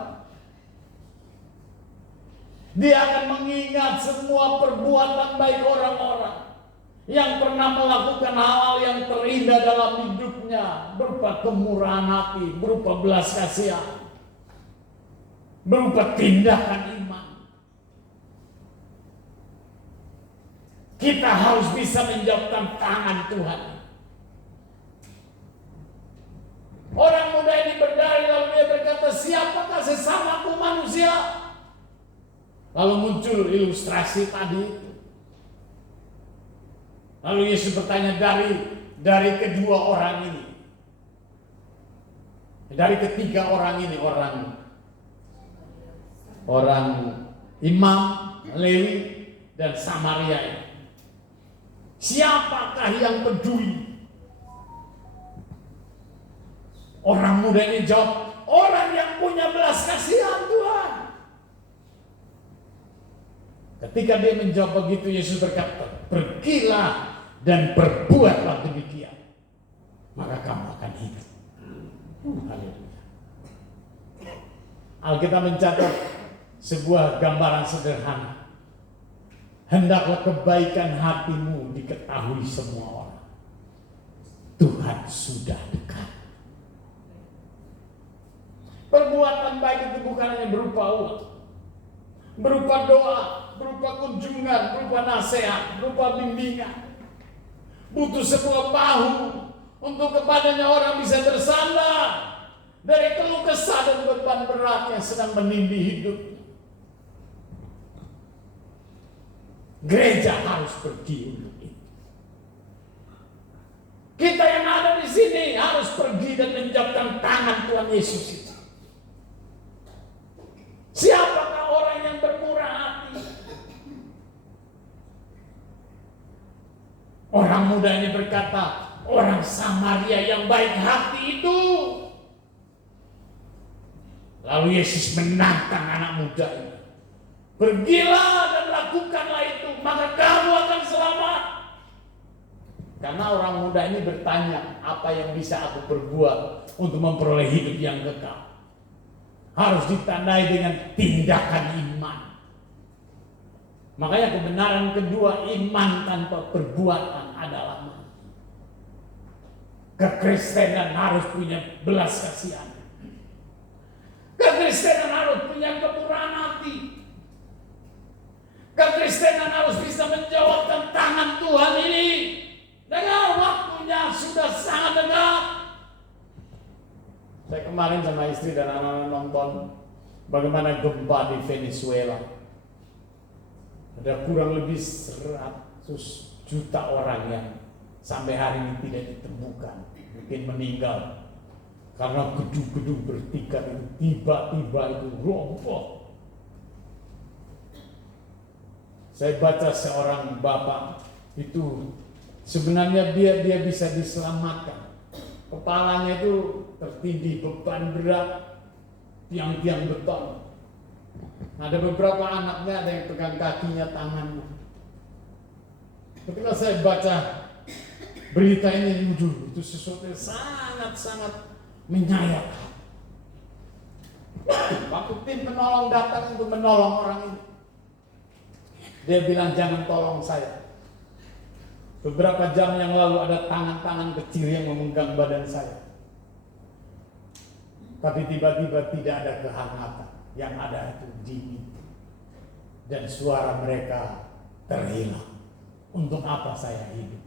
Dia akan mengingat semua perbuatan baik orang-orang yang pernah melakukan hal-hal yang terindah dalam hidupnya, berupa kemurahan hati, berupa belas kasihan, berupa tindakan iman. Kita harus bisa menjawab tangan Tuhan. Orang muda ini berdalih, lalu dia berkata, siapakah sesamaku manusia? Lalu muncul ilustrasi tadi itu. Lalu Yesus bertanya, dari kedua orang ini, dari ketiga orang ini, orang imam, Lewi, dan Samaria ini, siapakah yang peduli? Orang muda ini jawab, orang yang punya belas kasihan Tuhan. Ketika dia menjawab begitu, Yesus berkata, pergilah dan berbuatlah demikian, maka kamu akan hidup. Haleluya. Alkitab mencatat sebuah gambaran sederhana. Hendaklah kebaikan hatimu diketahui semua orang. Tuhan sudah dekat. Perbuatan baik itu bukan hanya berupa uang, berupa doa, berupa kunjungan, berupa nasihat, berupa bimbingan. Butuh sebuah bahu untuk kepadanya orang bisa bersandar dari keluh kesah dan beban berat yang sedang menindih hidup. Gereja harus pergi untuk itu. Kita yang ada di sini harus pergi dan menjawabkan tangan Tuhan Yesus itu. Siapakah orang yang bermurah hati? Orang muda ini berkata, orang Samaria yang baik hati itu. Lalu Yesus menantang anak muda ini. Pergilah dan lakukanlah itu, maka kamu akan selamat. Karena orang muda ini bertanya, apa yang bisa aku perbuat untuk memperoleh hidup yang kekal? Harus ditandai dengan tindakan iman. Makanya kebenaran kedua, iman tanpa perbuatan adalah mati. Kekristenan harus punya belas kasihan. Kekristenan harus punya kemurahan hati. Kekristenan harus bisa menjawabkan tangan Tuhan ini. Dengar, waktunya sudah sangat dekat. Saya kemarin sama istri dan anak-anak nonton bagaimana gempa di Venezuela. Ada kurang lebih 100 juta orang yang sampai hari ini tidak ditemukan, mungkin meninggal karena gedung-gedung bertingkat itu tiba-tiba itu roboh. Saya baca seorang bapak itu sebenarnya dia bisa diselamatkan. Kepalanya itu tertindih beban berat, tiang-tiang beton. Ada beberapa anaknya, ada yang pegang kakinya, tangannya. Ketika saya baca berita ini, itu sesuatu yang sangat-sangat menyayat. Waktu tim penolong datang untuk menolong orang ini, dia bilang, jangan tolong saya. Beberapa jam yang lalu ada tangan-tangan kecil yang memegang badan saya. Tapi tiba-tiba tidak ada kehangatan. Yang ada itu dingin. Dan suara mereka terhilang. Untuk apa saya hidup?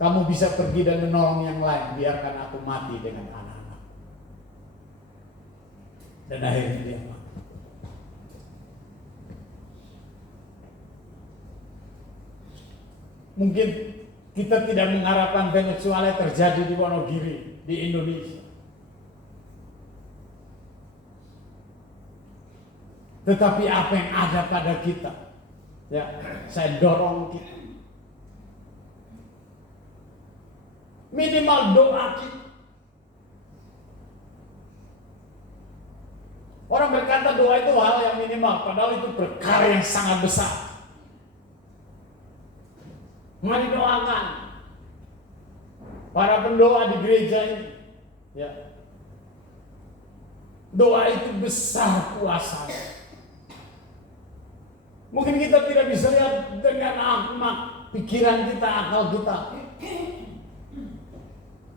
Kamu bisa pergi dan menolong yang lain. Biarkan aku mati dengan anak-anak. Dan akhirnya dia mati. Mungkin kita tidak mengharapkan Venezuela terjadi di Wonogiri, di Indonesia. Tetapi apa yang ada pada kita, ya, saya dorong kita. Minimal doa kita. Orang berkata doa itu hal yang minimal, padahal itu perkara yang sangat besar. Mari doakan para pendoa di gereja ini, ya. Doa itu besar kuasanya. Mungkin kita tidak bisa lihat dengan akmak pikiran kita, akal kita.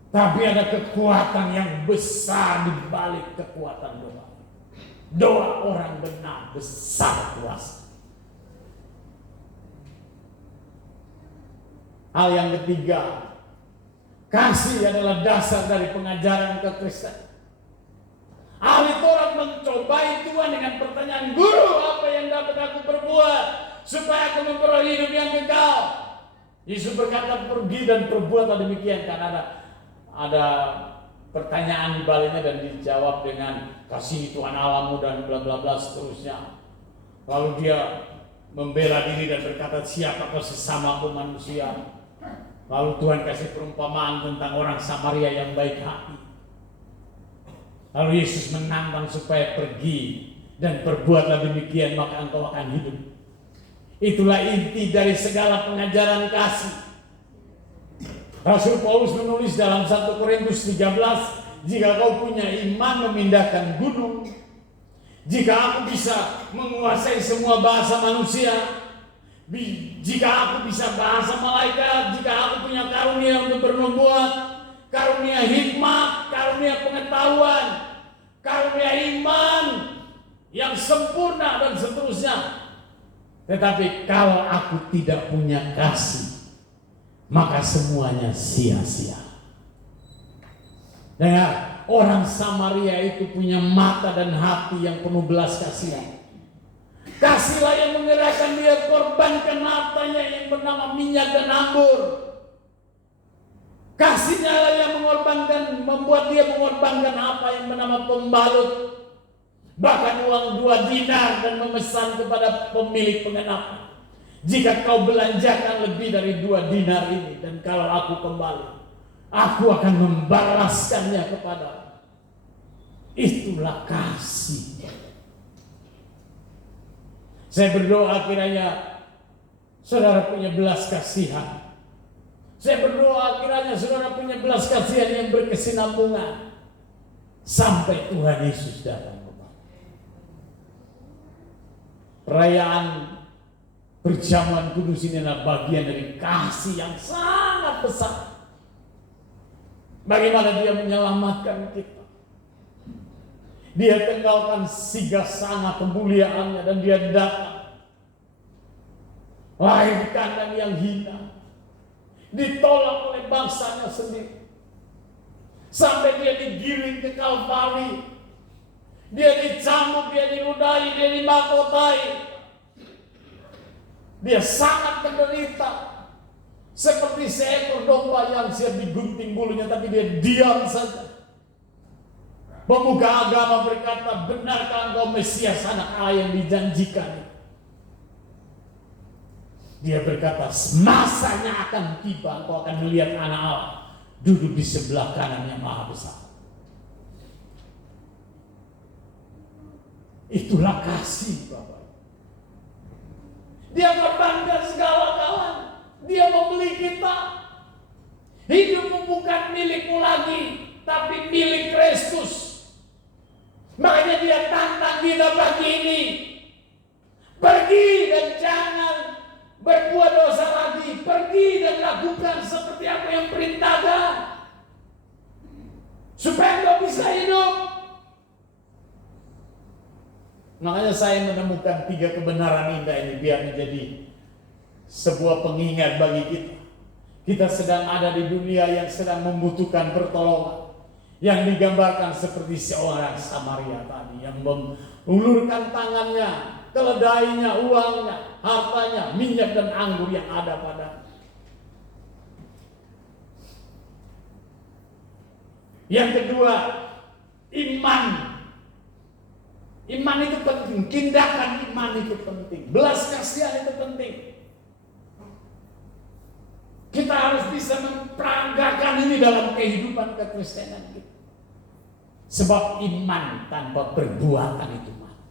Tapi ada kekuatan yang besar di balik kekuatan doa. Doa orang benar besar kuasa. Hal yang ketiga, kasih adalah dasar dari pengajaran kekristenan. Ahli Taurat mencobai Tuhan dengan pertanyaan, Guru, apa yang dapat aku perbuat supaya aku memperoleh hidup yang kekal? Yesus berkata, pergi dan perbuatlah demikian. Karena ada pertanyaan di baliknya dan dijawab dengan kasih Tuhan Allahmu dan bla bla bla seterusnya. Lalu dia membela diri dan berkata, siapakah sesamaku manusia? Lalu Tuhan kasih perumpamaan tentang orang Samaria yang baik hati. Lalu Yesus menantang supaya pergi dan perbuatlah demikian maka engkau akan hidup. Itulah inti dari segala pengajaran kasih. Rasul Paulus menulis dalam 1 Korintus 13, jika kau punya iman memindahkan gunung, jika aku bisa menguasai semua bahasa manusia, jika aku bisa bahasa malaikat, jika aku punya karunia untuk bernubuat, karunia hikmat, karunia pengetahuan, karunia iman yang sempurna dan seterusnya. Tetapi kalau aku tidak punya kasih, maka semuanya sia-sia. Dengar, orang Samaria itu punya mata dan hati yang penuh belas kasihan. Kasihlah yang menggerakkan dia korbankan hartanya yang bernama minyak dan anggur. Kasihnya lah yang membuat dia mengorbankan apa yang bernama pembalut. Bahkan uang 2 dinar dan memesan kepada pemilik penginapan. Jika kau belanjakan lebih dari 2 dinar ini dan kalau aku kembali, aku akan membalaskannya kepadamu. Itulah kasih. Saya berdoa kiranya saudara punya belas kasihan. Saya berdoa kiranya saudara punya belas kasihan yang berkesinambungan sampai Tuhan Yesus datang kembali. Perayaan perjamuan kudus ini adalah bagian dari kasih yang sangat besar. Bagaimana dia menyelamatkan kita. Dia tinggalkan sigasana kemuliaannya dan dia datang. Lahir di kandang yang hina. Ditolak oleh bangsanya sendiri. Sampai dia digiring ke Kalvari. Dia dicambuk, dia diludahi, dia dimakotai. Dia sangat menderita. Seperti seekor domba yang siap digunting bulunya, tapi dia diam saja. Pemuka agama berkata, benarkah engkau Mesias anak Allah yang dijanjikan? Dia berkata, masanya akan tiba, engkau akan melihat anak Allah duduk di sebelah kanan yang maha besar. Itulah kasih, Bapak. Dia berbangga segala-galanya. Dia membeli kita. Hidupmu bukan milikmu lagi, tapi milik Kristus. Makanya dia tantang kita pagi ini. Pergi dan jangan berbuat dosa lagi. Pergi pergi dan lakukan seperti apa yang perintahkan, supaya engkau bisa hidup. Makanya saya menemukan 3 kebenaran indah ini biar menjadi sebuah pengingat bagi kita. Kita sedang ada di dunia yang sedang membutuhkan pertolongan, yang digambarkan seperti seorang Samaria tadi yang mengulurkan tangannya, keledainya, uangnya, hartanya, minyak dan anggur yang ada padanya. Yang kedua, iman. Iman itu penting, tindakan iman itu penting, belas kasihan itu penting. Kita harus bisa memperagakan ini dalam kehidupan kekristenan kita. Sebab iman tanpa perbuatan itu mati.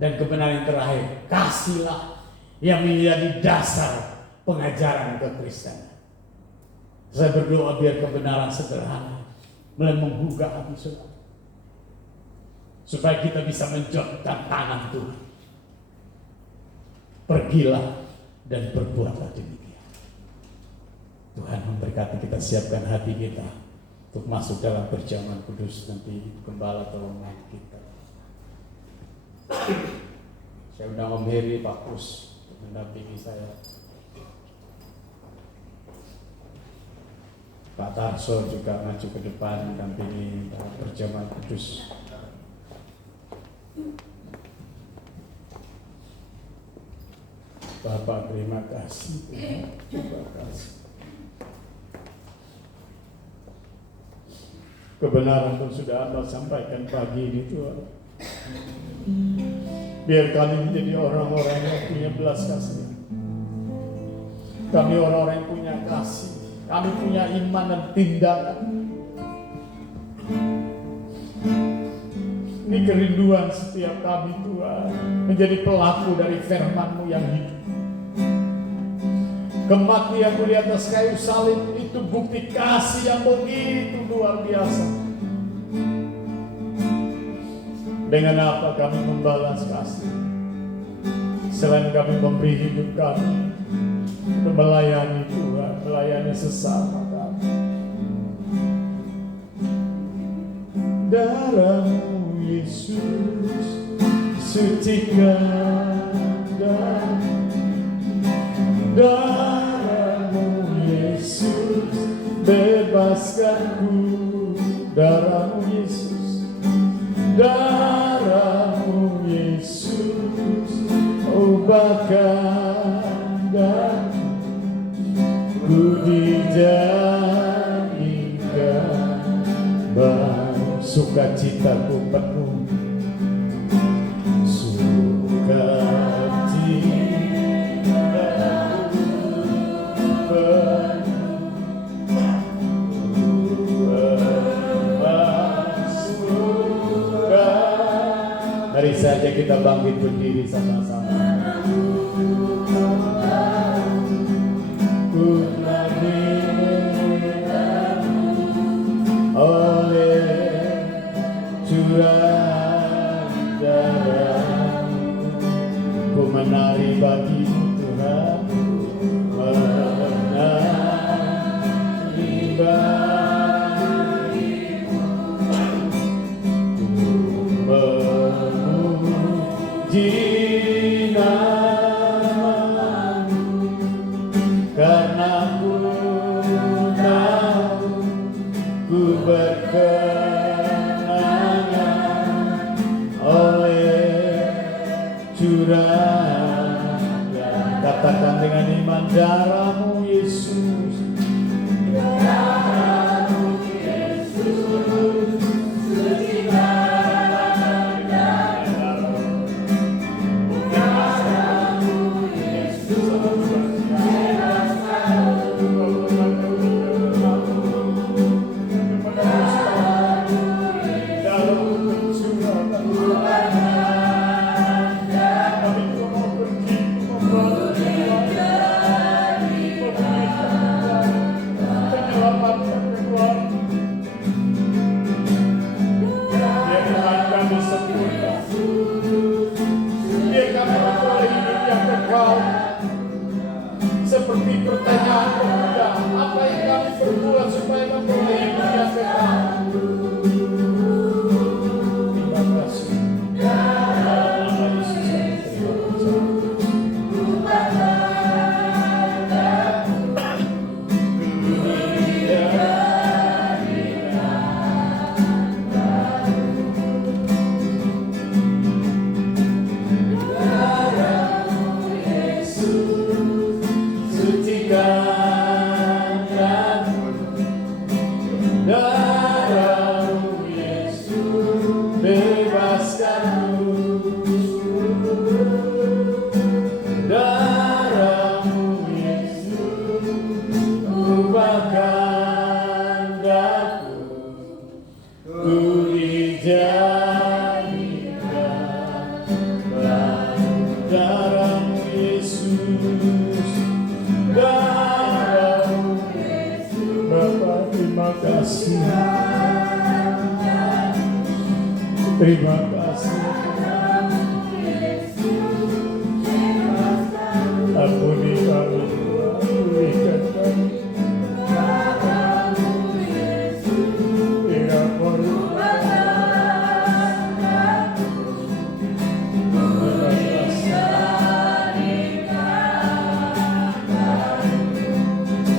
Dan kebenaran yang terakhir, kasihlah yang menjadi dasar pengajaran kekristenan. Saya berdoa biar kebenaran sederhana mulai menggugah hati saudara, supaya kita bisa menjauhkan tangan Tuhan. Pergilah dan berbuatlah demikian. Tuhan memberkati kita, siapkan hati kita untuk masuk dalam perjamuan kudus nanti. Gembala tolong kita. Saya undang Om Heri, Pak Pus untuk mendampingi saya. Pak Tarso juga maju ke depan mendampingi dalam perjamuan kudus. Bapak terima kasih, terima kasih. Kebenaran pun sudah Anda sampaikan pagi ini Tuhan. Biar kami menjadi orang-orang yang punya belas kasih. Kami orang-orang yang punya kasih. Kami punya iman dan tindakan. Ini kerinduan setiap kami Tuhan, menjadi pelaku dari firman-Mu yang hidup. Kematian-Mu di atas kayu salib itu bukti kasih yang begitu luar biasa. Dengan apa kami membalas kasih? Selain kami memberi hidup kami untuk melayani Tuhan, melayani sesama kami. Darah-Mu Yesus sucikan darah-Mu Yesus bebaskanku, darah-Mu Yesus, darah-Mu Yesus ubahkan dan ku dijadikan baru, sukacitaku penuh, sukacita Mari saja kita bangkit berdiri sama-sama. Ku oleh curah darah-Mu, ku menari bagi-Mu Tuhan, menari bagi-Mu, memuji nama-Mu, karena ku tahu ku berkenangan oleh curah. Katakan dengan iman, darah-Mu Yesus, darah-Mu Yesus sucikan darah-Mu Yesus seperti pertanyaan pemuda, apa yang kami perbuat supaya memperoleh hidup yang kekal? Terima kasih. Nama Yesus, terima kasih. Terima kasih. Ampuni kami, pulihkan kami.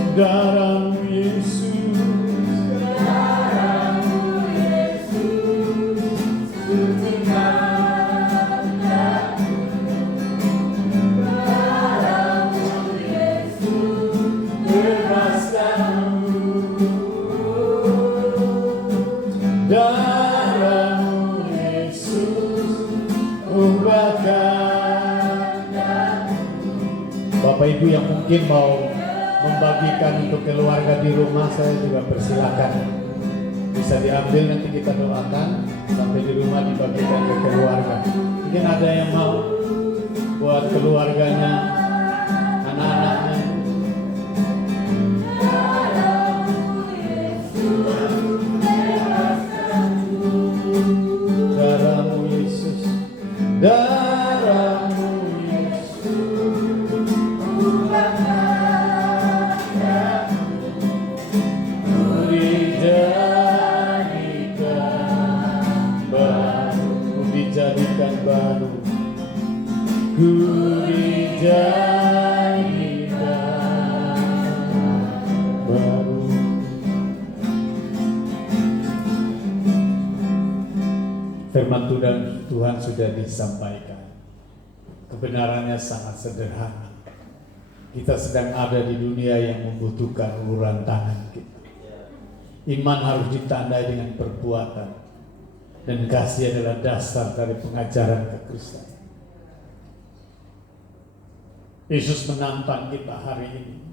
Darah Yesus. Bapak Ibu yang mungkin mau membagikan untuk keluarga di rumah, saya juga persilakan. Bisa diambil, nanti kita doakan sampai di rumah dibagikan ke keluarga. Mungkin ada yang mau buat keluarganya, anak-anaknya. Darahmu Yesus, darahmu dijadikan baru, ku dijadikan baru. Firman Tuhan sudah disampaikan. Kebenarannya sangat sederhana. Kita sedang ada di dunia yang membutuhkan uluran tangan kita. Iman harus ditandai dengan perbuatan. Dan kasih adalah dasar dari pengajaran kekristenan. Yesus menantang kita hari ini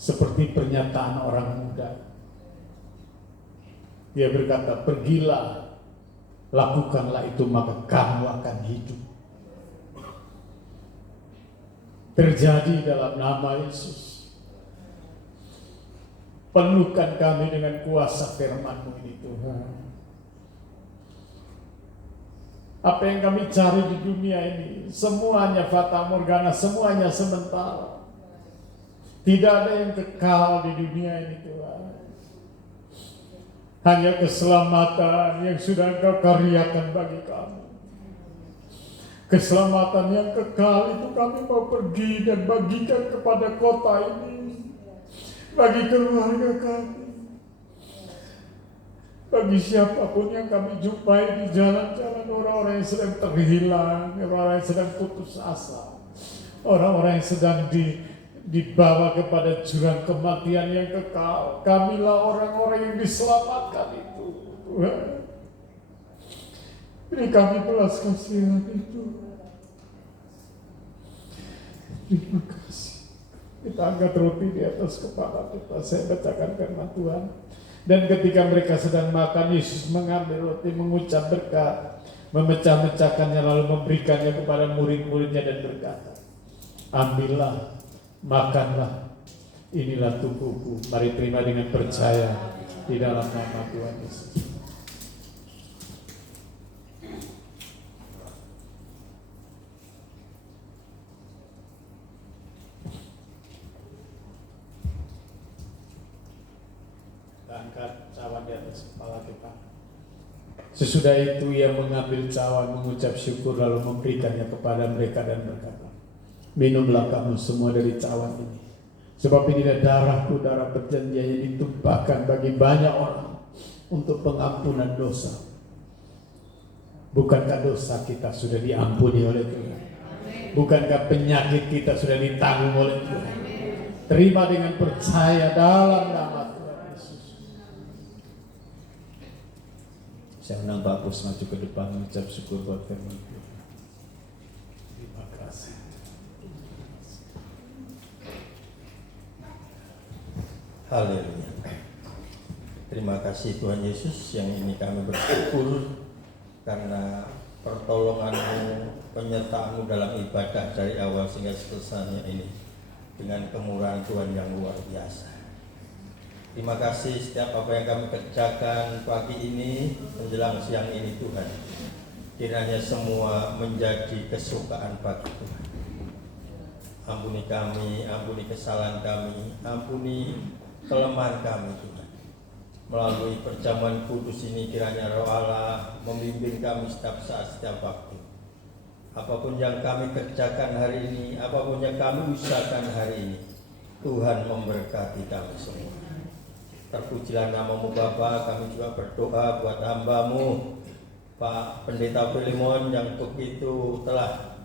seperti pernyataan orang muda. Dia berkata, pergilah, lakukanlah itu, maka kamu akan hidup. Terjadi dalam nama Yesus. Penuhkan kami dengan kuasa firman-Mu ini Tuhan. Apa yang kami cari di dunia ini, semuanya fata morgana, semuanya sementara. Tidak ada yang kekal di dunia ini Tuhan. Hanya keselamatan yang sudah Engkau karyakan bagi kami. Keselamatan yang kekal itu kami mau pergi dan bagikan kepada kota ini, bagi keluarga kami. Bagi siapapun yang kami jumpai di jalan-jalan, orang-orang yang sedang terhilang, orang-orang yang sedang putus asa, orang-orang yang sedang dibawa kepada jurang kematian yang kekal. Kamilah orang-orang yang diselamatkan itu, Tuhan. Beri kami belas kasihan itu. Terima kasih. Kita angkat roti di atas kepala kita. Saya bacakan firman Tuhan. Dan ketika mereka sedang makan, Yesus mengambil roti, mengucap berkat, memecah-mecahkannya, lalu memberikannya kepada murid-muridnya dan berkata, ambillah, makanlah, inilah tubuhku. Mari terima dengan percaya di dalam nama Tuhan Yesus. angkat cawan di atas kepala kita. Sesudah itu ia mengambil cawan, mengucap syukur, lalu memberikannya kepada mereka dan berkata, minumlah kamu semua dari cawan ini, sebab inilah darahku, darah perjanjian yang ditumpahkan bagi banyak orang untuk pengampunan dosa. Bukankah dosa kita sudah diampuni oleh Tuhan? Bukankah penyakit kita sudah ditanggung oleh Tuhan? Terima dengan percaya dalam nama Tuhan Yesus. Saya undang Pak Pus maju ke depan mengucap syukur buat firman Tuhan. Terima kasih. Haleluya. Terima kasih Tuhan Yesus, yang ini kami bersyukur karena pertolongan-Mu, penyertaan-Mu dalam ibadah dari awal hingga selesainya ini dengan kemurahan Tuhan yang luar biasa. Terima kasih setiap apa yang kami kerjakan pagi ini menjelang siang ini Tuhan, kiranya semua menjadi kesukaan bagi Tuhan. Ampuni kami, ampuni kesalahan kami, ampuni kelemahan kami Tuhan. Melalui perjamuan kudus ini kiranya Roh Allah membimbing kami setiap saat, setiap waktu. Apapun yang kami kerjakan hari ini, apapun yang kami usahakan hari ini, Tuhan memberkati kami semua. Terpujilah nama-Mu Bapa. Kami juga berdoa buat hamba-Mu Pak Pendeta Filemon yang begitu telah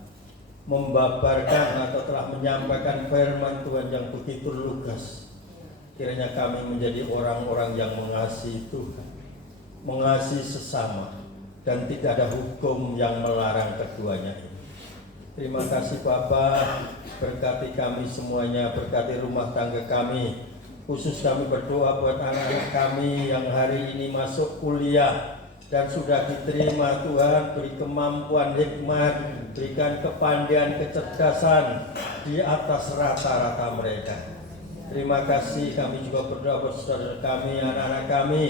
membabarkan atau telah menyampaikan firman Tuhan yang begitu lugas. Kiranya kami menjadi orang-orang yang mengasihi Tuhan, mengasihi sesama, dan tidak ada hukum yang melarang keduanya ini. Terima kasih Bapa, berkati kami semuanya, berkati rumah tangga kami. Khusus kami berdoa buat anak-anak kami yang hari ini masuk kuliah dan sudah diterima Tuhan, beri kemampuan, hikmat, berikan kepandaian, kecerdasan di atas rata-rata mereka. Terima kasih. Kami juga berdoa buat saudara kami, anak-anak kami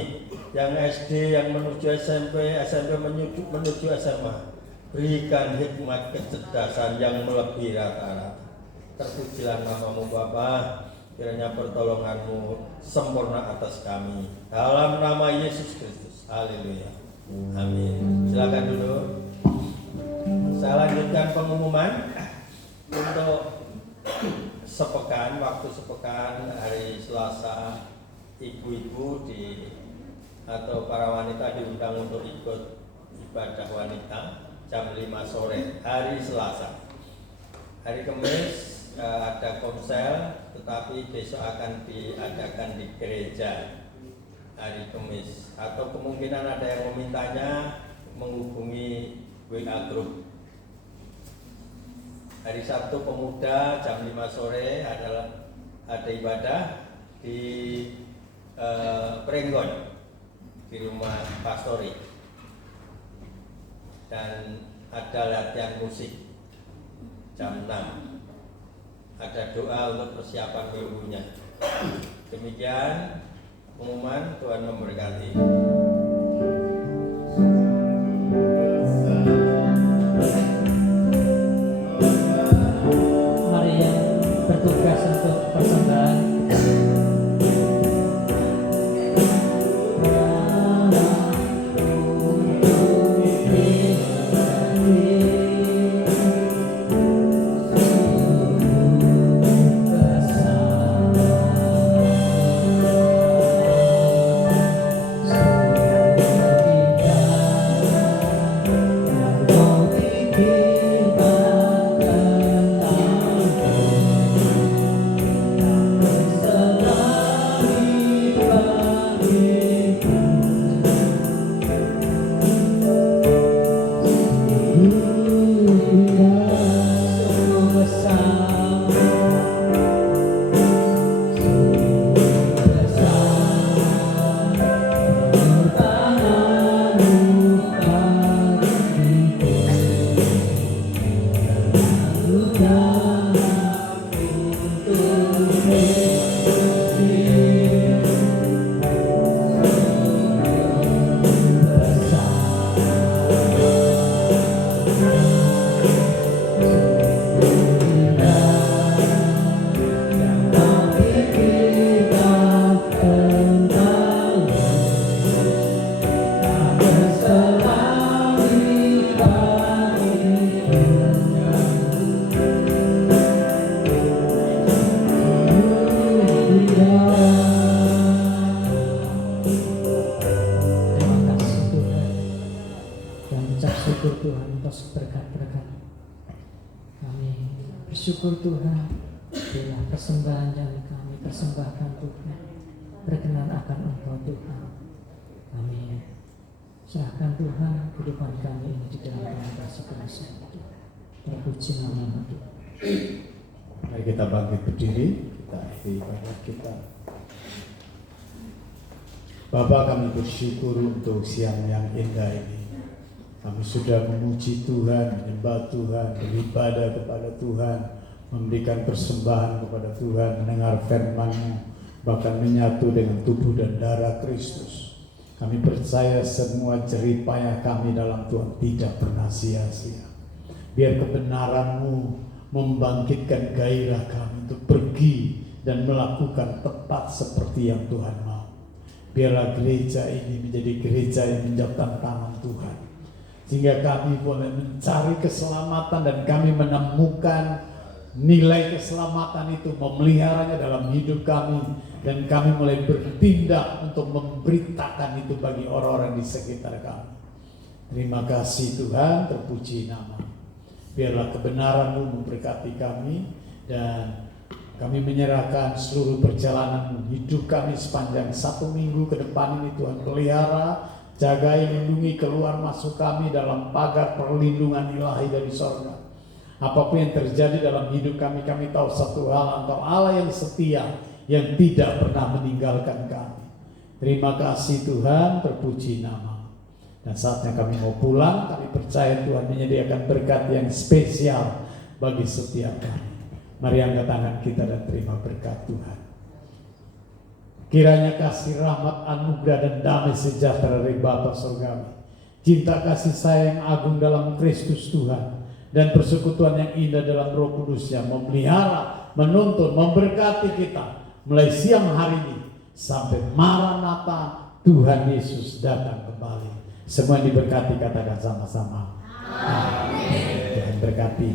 yang SD, yang menuju SMP, SMP menuju SMA. Berikan hikmat, kecerdasan yang melebihi rata-rata. Terpujilah nama-Mu Bapa, kiranya pertolongan-Mu sempurna atas kami. Dalam nama Yesus Kristus. Haleluya. Amin. Silakan duduk. Saya lanjutkan pengumuman untuk sepekan, waktu sepekan hari Selasa, ibu-ibu atau para wanita diundang untuk ikut ibadah wanita jam 5 sore hari Selasa. Hari Kamis ada konsel, tetapi besok akan diadakan di gereja hari Kamis. Atau kemungkinan ada yang memintanya, menghubungi WA group. Hari Sabtu Pemuda jam 5 sore ada ibadah di Prenggon, di rumah Pastori, dan ada latihan musik jam 6. Ada doa untuk persiapan minggunya. Demikian pengumuman. Tuhan memberkati. Mari yang bertugas untuk persembahan. bersyukur Tuhan, bila persembahan yang kami persembahkan Tuhan berkenan akan Engkau Tuhan. Kami serahkan Tuhan kehidupan kami ini di dalam tangan kasih kuasa Tuhan. Terpuji nama Tuhan. Mari kita bangkit berdiri, kita akhiri ibadah kita. Bapa, kami bersyukur untuk siang yang indah ini. Kami sudah memuji Tuhan, menyembah Tuhan, beribadah kepada Tuhan, memberikan persembahan kepada Tuhan, mendengar firman-Mu, bahkan menyatu dengan tubuh dan darah Kristus. Kami percaya semua jerih payah kami dalam Tuhan tidak pernah sia-sia. Biar kebenaran-Mu membangkitkan gairah kami untuk pergi dan melakukan tepat seperti yang Tuhan mau. Biarlah gereja ini menjadi gereja yang menjawab tantangan Tuhan, sehingga kami boleh mencari keselamatan dan kami menemukan nilai keselamatan itu, memeliharanya dalam hidup kami, dan kami mulai bertindak untuk memberitakan itu bagi orang-orang di sekitar kami. Terima kasih Tuhan, terpuji nama. Biarlah kebenaran-Mu memberkati kami, dan kami menyerahkan seluruh perjalanan hidup kami sepanjang 1 minggu ke depan ini. Tuhan pelihara, jagai, lindungi keluar masuk kami dalam pagar perlindungan ilahi dari sorga. Apapun yang terjadi dalam hidup kami, kami tahu satu hal, Engkau Allah yang setia, yang tidak pernah meninggalkan kami. Terima kasih Tuhan, terpuji nama. Dan saatnya kami mau pulang, kami percaya Tuhan menyediakan berkat yang spesial bagi setiap kami. Mari angkat tangan kita dan terima berkat Tuhan. Kiranya kasih, rahmat, anugerah dan damai sejahtera dari Bapa Surgawi, cinta kasih sayang agung dalam Kristus Tuhan, dan persekutuan yang indah dalam Roh Kudus yang memelihara, menuntun, memberkati kita mulai siang hari ini sampai Maranatha Tuhan Yesus datang kembali. Semua yang diberkati katakan sama-sama. Amin. Tuhan berkati.